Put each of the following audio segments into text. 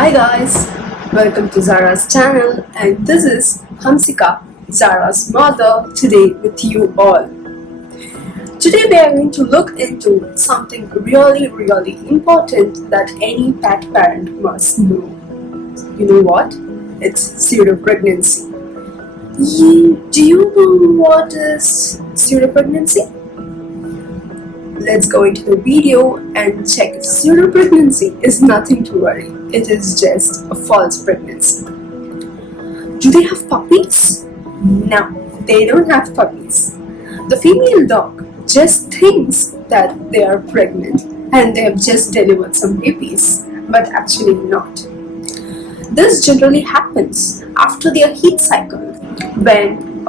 Hi guys, welcome to Zara's channel, and this is Hamsika, Zara's mother, today with you all. Today we are going to look into something really important that any pet parent must know. You know what? It's pseudo pregnancy. Do you know what is pseudo pregnancy? Let's go into the video and check it. Pseudo pregnancy is nothing to worry. It is just a false pregnancy. Do they have puppies? No, they don't have puppies. The female dog just thinks that they are pregnant and they have just delivered some babies, but actually not. This generally happens after their heat cycle when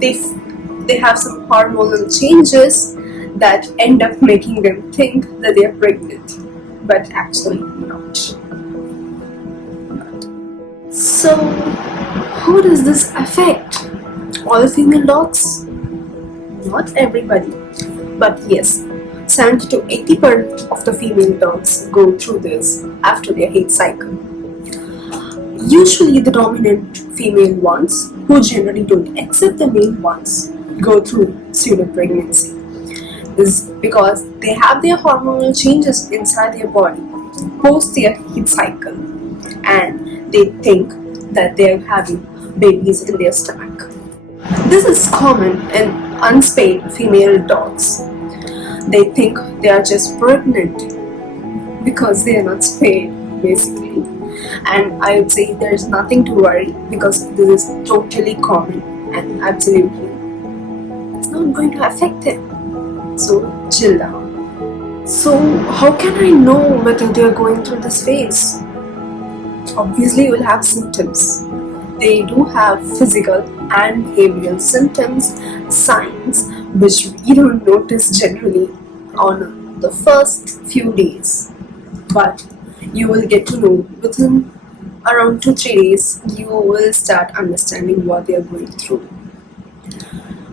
they have some hormonal changes that end up making them think that they are pregnant, but actually not. So, how does this affect all female dogs? Not everybody, but yes, 70 to 80% of the female dogs go through this after their heat cycle. Usually, the dominant female ones, who generally don't accept the male ones, go through pseudo pregnancy. Is because they have their hormonal changes inside their body post their heat cycle, and they think that they're having babies in their stomach. This is common in unspayed female dogs. They think they are just pregnant because they are not spayed, basically. And I would say there is nothing to worry because this is totally common and absolutely it's not going to affect them. So chill down. So how can I know whether they are going through this phase? Obviously you will have symptoms. They do have physical and behavioral symptoms, signs which we don't notice generally on the first few days. But you will get to know within around 2-3 days. You will start understanding what they are going through.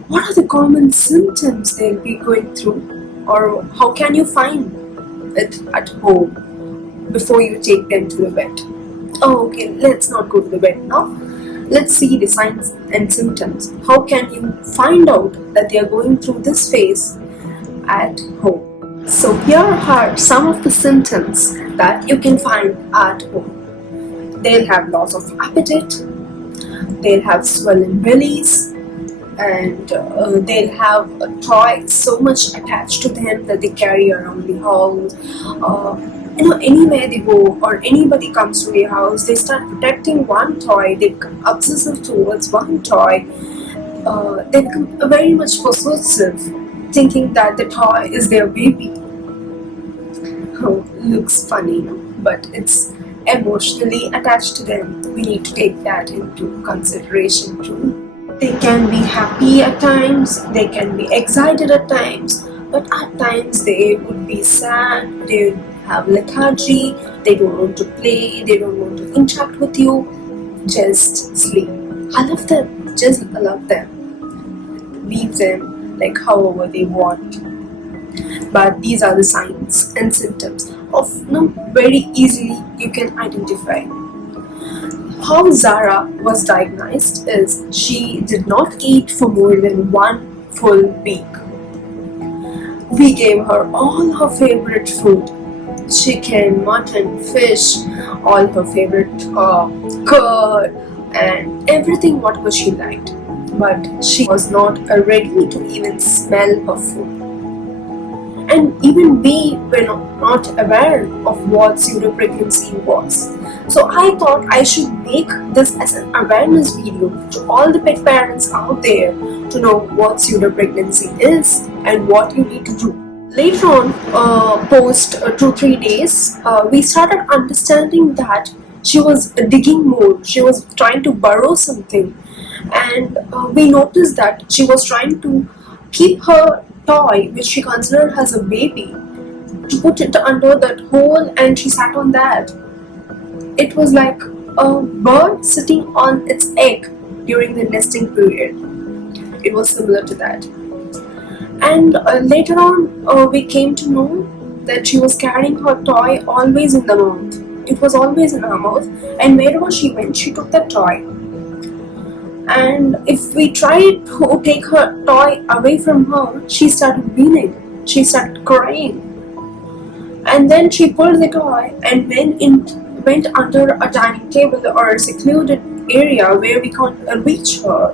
What are the common symptoms they'll be going through, or how can you find it at home before you take them to the vet? Oh, okay, let's not go to the vet now. Let's see the signs and symptoms. How can you find out that they are going through this phase at home? So here are some of the symptoms that you can find at home. They'll have loss of appetite, they'll have swollen bellies, and they'll have a toy so much attached to them that they carry around the house. Anywhere they go or anybody comes to their house, they start protecting one toy. They become obsessive towards one toy. They become very much possessive, thinking that the toy is their baby. Oh, looks funny, but it's emotionally attached to them. We need to take that into consideration too. They can be happy at times, they can be excited at times, but at times they would be sad, they would have lethargy, they don't want to play, they don't want to interact with you, just sleep. I love them, just love them. Leave them like however they want. But these are the signs and symptoms of very easily you can identify. How Zara was diagnosed is she did not eat for more than 1 full week. We gave her all her favorite food, chicken, mutton, fish, all her favorite curd and everything whatever she liked. But she was not ready to even smell her food. And even we were not aware of what pseudo pregnancy was. So I thought I should make this as an awareness video to all the pet parents out there to know what pseudo pregnancy is and what you need to do. Later on, post 2-3 days, we started understanding that she was digging more. She was trying to burrow something, and we noticed that she was trying to keep her toy, which she considered as a baby, to put it under that hole, and she sat on that. It was like a bird sitting on its egg during the nesting period. It was similar to that. And later on, we came to know that she was carrying her toy always in the mouth. It was always in her mouth, and wherever she went, she took that toy. And if we tried to take her toy away from her, she started weaning. She started crying. And then she pulled the toy and went under a dining table or a secluded area where we can't reach her.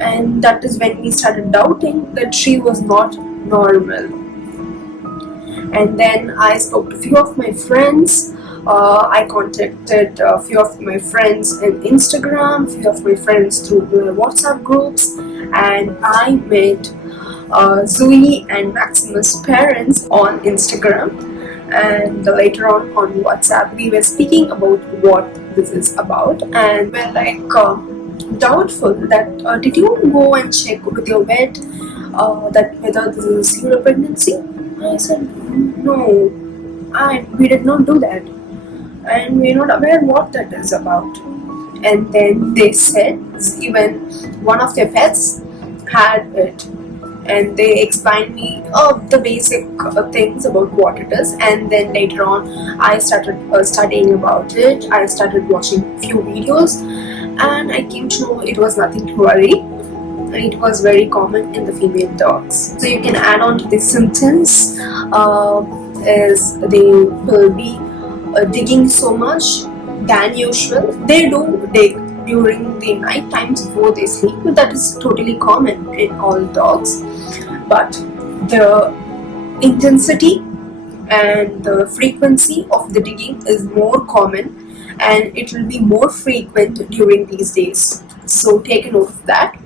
And that is when we started doubting that she was not normal. And then I spoke to a few of my friends. I contacted a few of my friends on Instagram, a few of my friends through WhatsApp groups, and I met Zoe and Maximus' parents on Instagram. And later on WhatsApp, we were speaking about what this is about, and we're like doubtful that did you go and check with your vet that whether this is a pseudo pregnancy? I said no, we did not do that, and we're not aware what that is about. And then they said even one of their pets had it, and they explained me the basic things about what it is. And then later on I started studying about it. I started watching few videos, and I came to know it was nothing to worry. It was very common in the female dogs. So you can add on to the symptoms is they will be digging so much than usual. They do dig during the night times before they sleep, but that is totally common in all dogs. But the intensity and the frequency of the digging is more common, and it will be more frequent during these days. So take a note of that.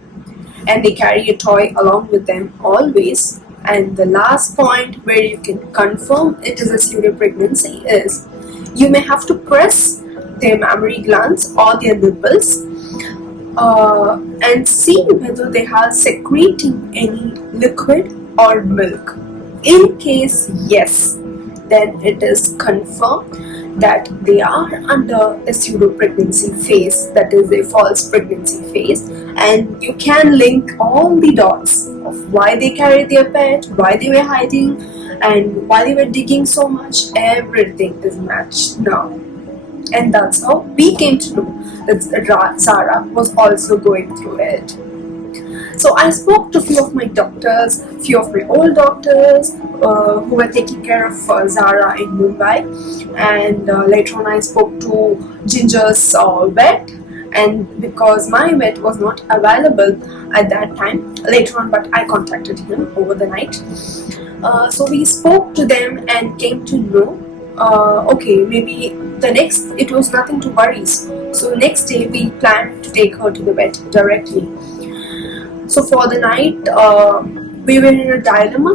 And they carry a toy along with them always. And the last point where you can confirm it is a pseudo pregnancy is you may have to press their mammary glands or their nipples and see whether they are secreting any liquid or milk. In case yes, then it is confirmed that they are under a pseudo pregnancy phase, that is a false pregnancy phase. And you can link all the dots of why they carried their pet, why they were hiding, and why they were digging so much. Everything is matched now. And that's how we came to know that Zara was also going through it. So I spoke to a few of my doctors, few of my old doctors who were taking care of Zara in Mumbai. And later on I spoke to Ginger's vet. And because my vet was not available at that time, later on, but I contacted him over the night. So we spoke to them and came to know, okay, maybe it was nothing to worry. So next day we planned to take her to the vet directly. So for the night, we were in a dilemma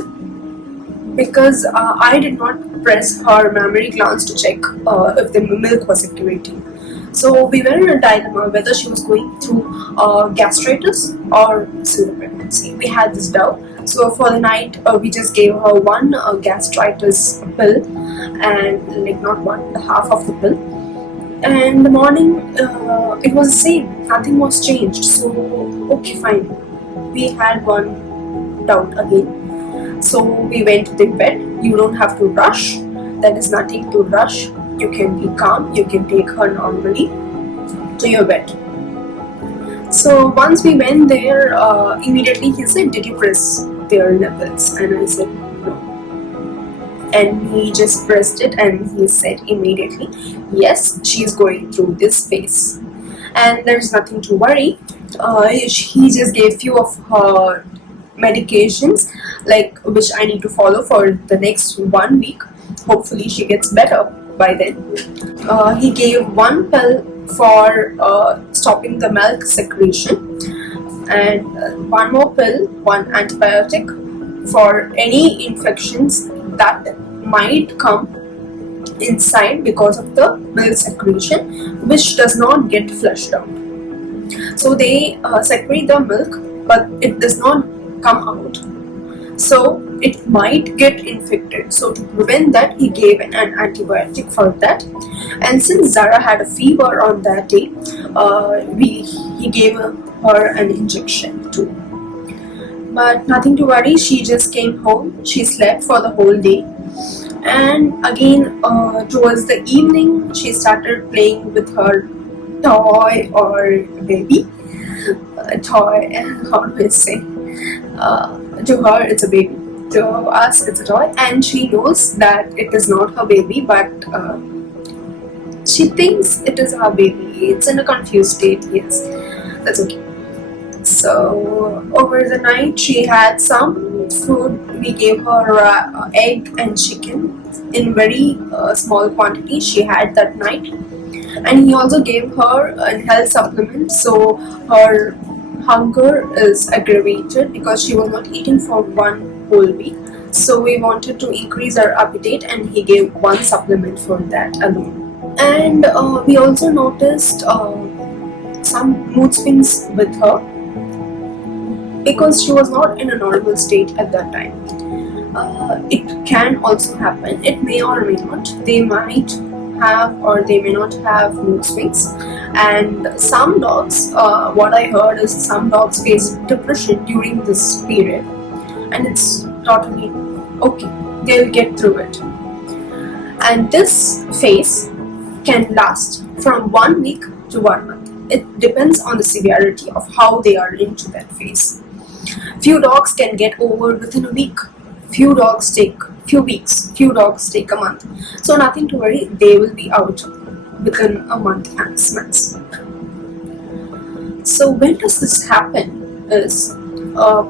because I did not press her mammary glands to check if the milk was circulating. So we were in a dilemma whether she was going through gastritis or pseudo pregnancy. We had this doubt. So for the night, we just gave her one gastritis pill, and like not one, the half of the pill. And in the morning, it was the same. Nothing was changed. So okay, fine. We had one doubt again. So we went to the vet. You don't have to rush. There is nothing to rush. You can be calm. You can take her normally to your vet. So once we went there, immediately he said, "Did you press their nipples?" And I said, "No." And he just pressed it, and he said immediately, "Yes, she is going through this phase, and there's nothing to worry." He just gave few of her medications, like which I need to follow for the next 1 week. Hopefully she gets better by then. He gave one pill for stopping the milk secretion, and one more pill, one antibiotic for any infections that might come inside because of the milk secretion, which does not get flushed out. So they secrete the milk, but it does not come out, so it might get infected. So to prevent that, he gave an antibiotic for that. And since Zara had a fever on that day, he gave her an injection too. But nothing to worry, she just came home. She slept for the whole day, And again, towards the evening, she started playing with her toy or baby. Toy, how do I say? To her, it's a baby. To us, it's a toy, and she knows that it is not her baby, but she thinks it is her baby. It's in a confused state. Yes, that's okay. So over the night, she had some food. We gave her egg and chicken in very small quantity. She had that night, and he also gave her a health supplement. So her hunger is aggravated because she was not eating for one whole week. So we wanted to increase her appetite, and he gave one supplement for that alone. And we also noticed some mood swings with her because she was not in a normal state at that time. It can also happen, it may or may not. They might have or they may not have mood swings. And some dogs, what I heard is some dogs face depression during this period, and it's totally okay, they'll get through it. And this phase can last from 1 week to 1 month. It depends on the severity of how they are into that phase. Few dogs can get over within a week. Few dogs take few weeks. Few dogs take a month. So nothing to worry. They will be out within a month max. So when does this happen? Is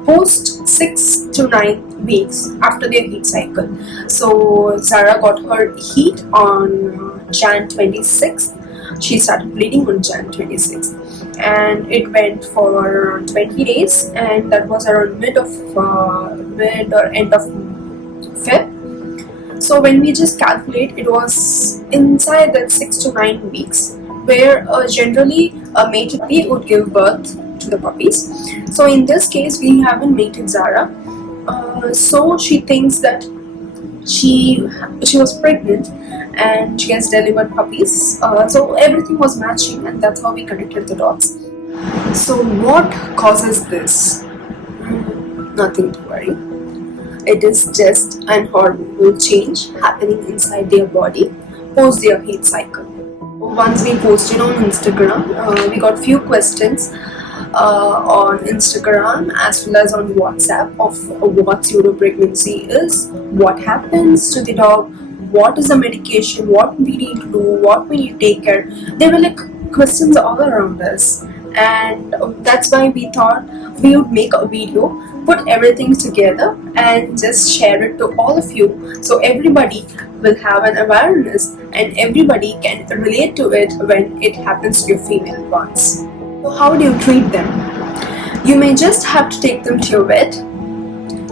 post 6 to 9 weeks after their heat cycle. So Zara got her heat on Jan 26th. She started bleeding on Jan 26th, and it went for around 20 days, and that was around mid or end of Feb. So when we just calculate, it was inside that 6 to 9 weeks, where generally a mated puppy would give birth to the puppies. So in this case, we haven't mated Zara, so she thinks that she was pregnant and she has delivered puppies. So everything was matching, and that's how we connected the dots. So what causes this? Nothing to worry. It is just an hormonal change happening inside their body post their heat cycle. Once we posted on Instagram, we got few questions on Instagram as well as on WhatsApp of what pseudo pregnancy is, what happens to the dog, what is the medication, what we need to do, what we need to take care. There were like questions all around us, and that's why we thought we would make a video, put everything together and just share it to all of you, so everybody will have an awareness and everybody can relate to it when it happens to your female ones. So how do you treat them? You may just have to take them to your vet.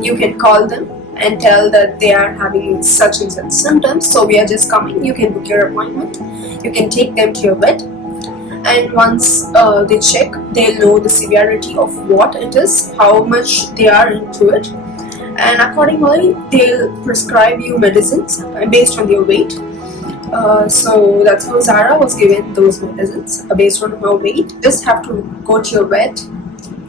You can call them and tell that they are having such and such symptoms, so we are just coming. You can book your appointment. You can take them to your vet, and once they check, they'll know the severity of what it is, how much they are into it, and accordingly they'll prescribe you medicines based on your weight. So that's how Zara was given those medicines based on her weight. Just have to go to your vet,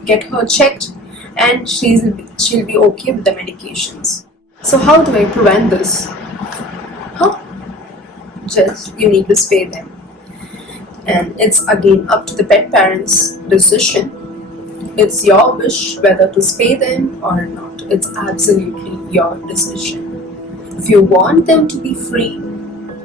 get her checked, and she'll be okay with the medications. So how do I prevent this? Just you need to spay them, and it's again up to the pet parents' decision. It's your wish whether to spay them or not. It's absolutely your decision. If you want them to be free,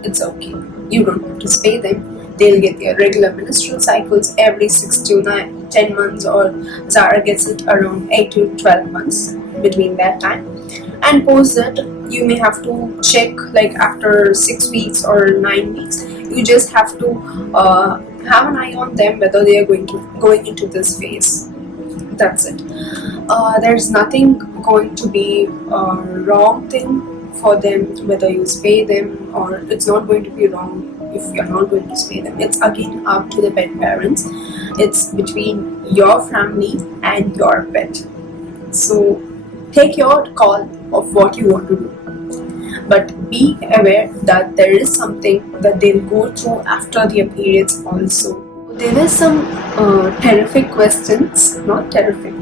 it's okay. You don't have to spay them. They'll get their regular menstrual cycles every 6 to 10 months, or Zara gets it around 8 to 12 months between that time. And post that, you may have to check like after 6 weeks or 9 weeks. You just have to have an eye on them whether they are going into this phase. That's it. There's nothing going to be a wrong thing for them whether you spay them, or it's not going to be wrong if you're not going to spay them. It's again up to the pet parents. It's between your family and your pet. So take your call of what you want to do, but be aware that there is something that they'll go through after their periods also. There were some terrific questions, not terrific,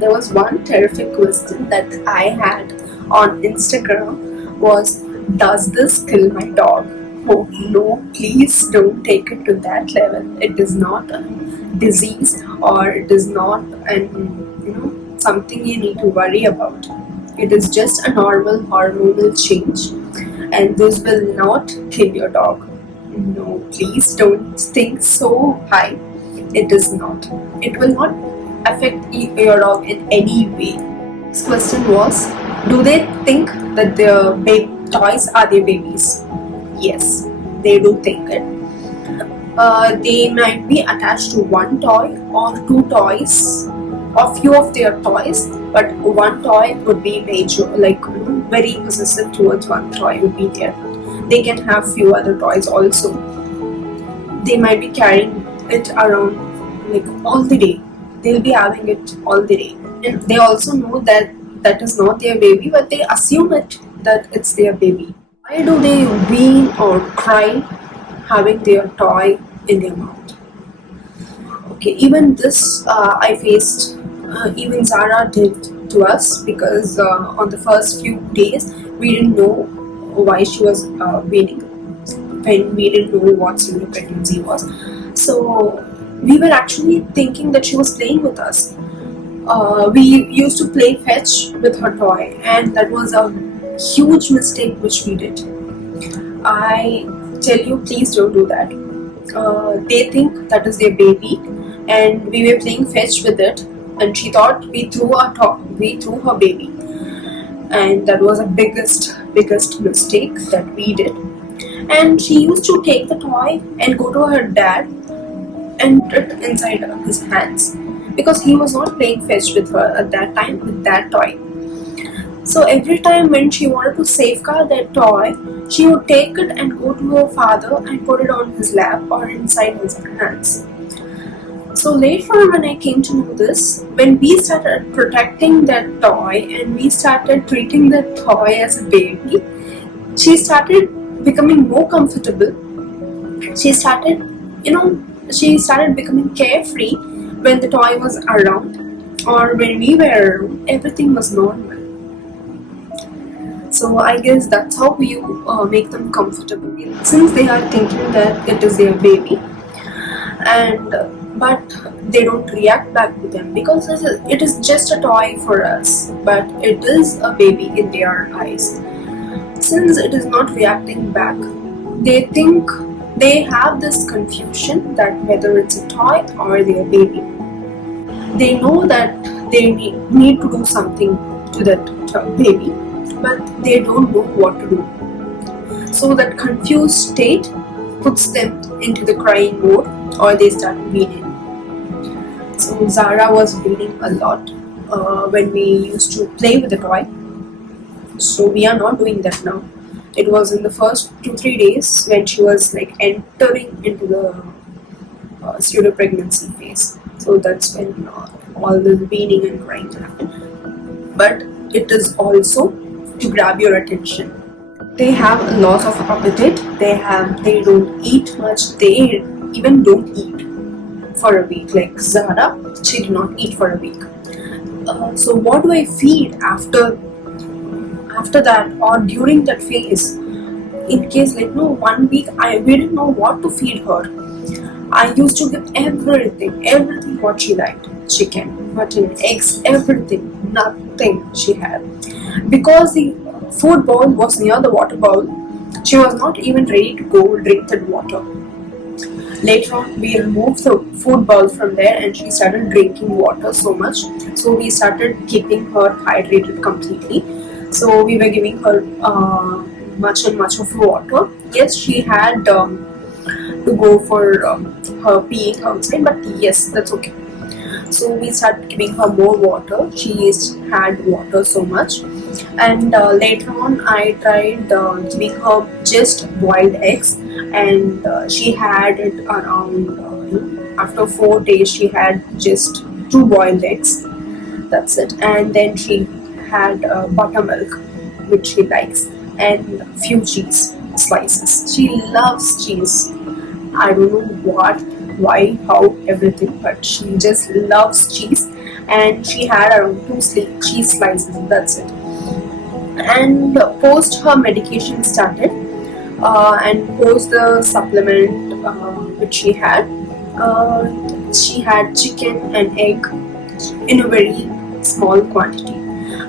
there was one terrific question that I had on Instagram was, Does this kill my dog? Oh no, please don't take it to that level. It is not a disease, or it is not something you need to worry about. It is just a normal hormonal change, and this will not kill your dog. No, please don't think so high. It is not. It will not affect your dog in any way. Next question was, do they think that their toys are their babies? Yes, they do think it. They might be attached to one toy or two toys, or few of their toys, but one toy would be major, like very possessive towards one toy would be there. They can have few other toys also. They might be carrying it around like all the day. They'll be having it all the day. And they also know that that is not their baby, but they assume it that it's their baby. Why do they wean or cry having their toy in their mouth? Okay, even this I faced, even Zara did to us, because on the first few days we didn't know why she was weaning, when we didn't know what pseudo pregnancy was. So we were actually thinking that she was playing with us. We used to play fetch with her toy, and that was a huge mistake which we did. I tell you, please don't do that. They think that is their baby, and we were playing fetch with it, and she thought we threw her baby, and that was a biggest mistake that we did. And she used to take the toy and go to her dad and put it inside his hands, because he was not playing fetch with her at that time with that toy. So every time when she wanted to safeguard that toy, she would take it and go to her father and put it on his lap or inside his hands. So later on, when I came to know this, when we started protecting that toy and we started treating that toy as a baby, she started becoming more comfortable. She started becoming carefree when the toy was around, or when we were around, everything was normal. So I guess that's how you make them comfortable, since they are thinking that it is their baby, but they don't react back to them, because it is just a toy for us, but it is a baby in their eyes. Since it is not reacting back, they think, they have this confusion that whether it's a toy or their baby. They know that they need to do something to that baby, but they don't know what to do. So that confused state puts them into the crying mode, or they start bleeding. So Zara was bleeding a lot when we used to play with the toy. So we are not doing that now. It was in the first 2-3 days when she was like entering into the pseudo pregnancy phase. So that's when all the weaning and crying happened. But it is also to grab your attention. They have a loss of appetite. They don't eat much. They even don't eat for a week. Like Zara, she did not eat for a week. So what do I feed after that or during that phase? In case 1 week we didn't know what to feed her. I used to give everything what she liked. Chicken, mutton, eggs, everything. Nothing she had. Because the food bowl was near the water bowl, she was not even ready to go drink that water. Later on, we removed the food bowl from there and she started drinking water so much. So we started keeping her hydrated completely. So we were giving her much of water. Yes, she had to go for her peeing outside, but yes, that's okay. So we started giving her more water. She had water so much. And later on, I tried giving her just boiled eggs, and she had it around after 4 days. She had just 2 boiled eggs. That's it. And then she had buttermilk, which she likes, and few cheese slices. She loves cheese. I don't know why, how, everything, but she just loves cheese. And she had around 2 cheese slices. That's it. And post her medication started, and post the supplement which she had chicken and egg in a very small quantity.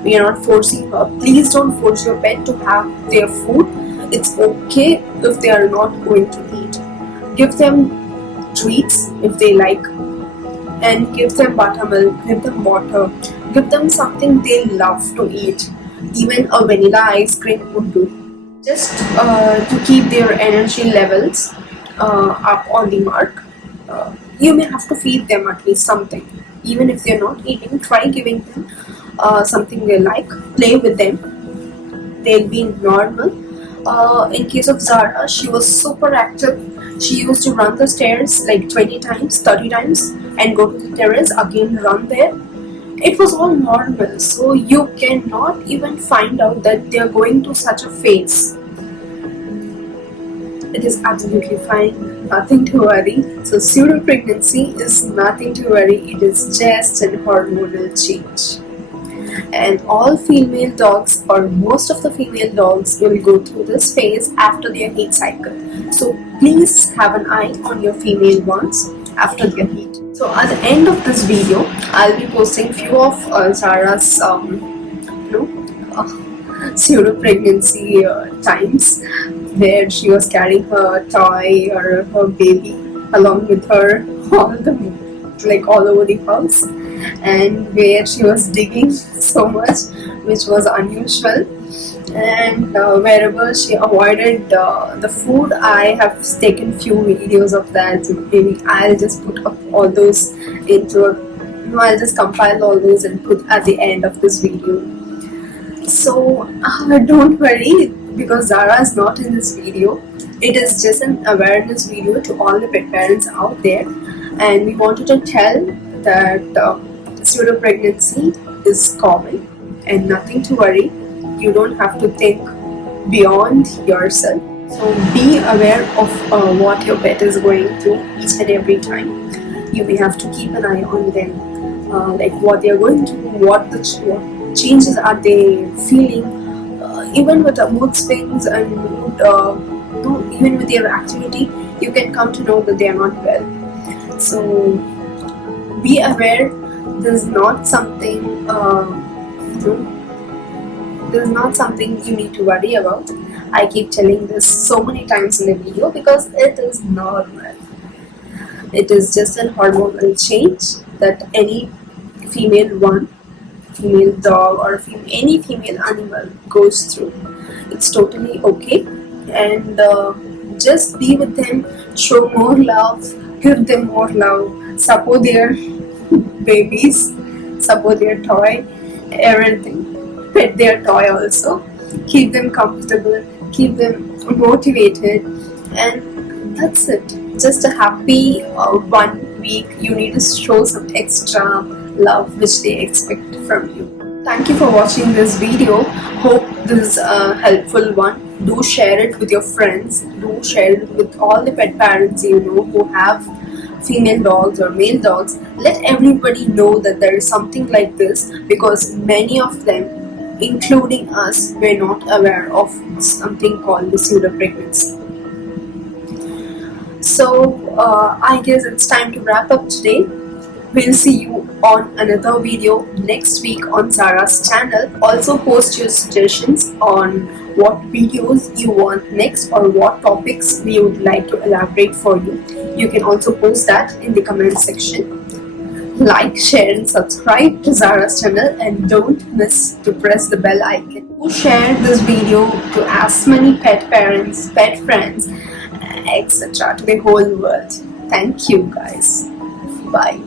We are not forcing her. Please don't force your pet to have their food. It's okay if they are not going to eat. Give them treats if they like, and give them buttermilk, give them water, give them something they love to eat. Even a vanilla ice cream would do. Just to keep their energy levels up on the mark, you may have to feed them at least something. Even if they're not eating, try giving them something they like. Play with them. They'll be normal. In case of Zara, she was super active. She used to run the stairs like 20 times, 30 times, and go to the terrace, again run there. It was all normal, so you cannot even find out that they are going to such a phase. It is absolutely fine, nothing to worry. So pseudo pregnancy is nothing to worry, it is just an hormonal change. And all female dogs, or most of the female dogs, will go through this phase after their heat cycle. So please have an eye on your female ones after their heat. So at the end of this video, I'll be posting few of Zara's pseudo pregnancy times, where she was carrying her toy or her baby along with her all over the house, and where she was digging so much, which was unusual. And wherever she avoided the food, I have taken few videos of that. So maybe I'll just put up all those I'll just compile all those and put at the end of this video. So don't worry, because Zara is not in this video. It is just an awareness video to all the pet parents out there, and we wanted to tell that pseudo pregnancy is common and nothing to worry. You don't have to think beyond yourself. So be aware of what your pet is going through each and every time. You may have to keep an eye on them, like what they are going through, what changes are they feeling, even with the mood swings and even with their activity, you can come to know that they are not well. So be aware. This is not something you need to worry about. I keep telling this so many times in the video because it is normal. It is just a hormonal change that any female dog or any female animal goes through. It's totally okay, and just be with them, show more love, give them more love, support their babies, support their toy, everything. Pet their toy also, keep them comfortable, keep them motivated, and that's it. Just a happy 1 week. You need to show some extra love which they expect from you. Thank you for watching this video. Hope this is a helpful one. Do share it with your friends. Do share it with all the pet parents you know who have female dogs or male dogs. Let everybody know that there is something like this, because many of them, including us, were not aware of something called the pseudo pregnancy. So I guess it's time to wrap up today. We'll see you on another video next week on Zara's channel. Also post your suggestions on what videos you want next or what topics we would like to elaborate for you. You can also post that in the comment section. Like, share and subscribe to Zara's channel, and don't miss to press the bell icon. Do share this video to as many pet parents, pet friends, etc. to the whole world. Thank you guys. Bye.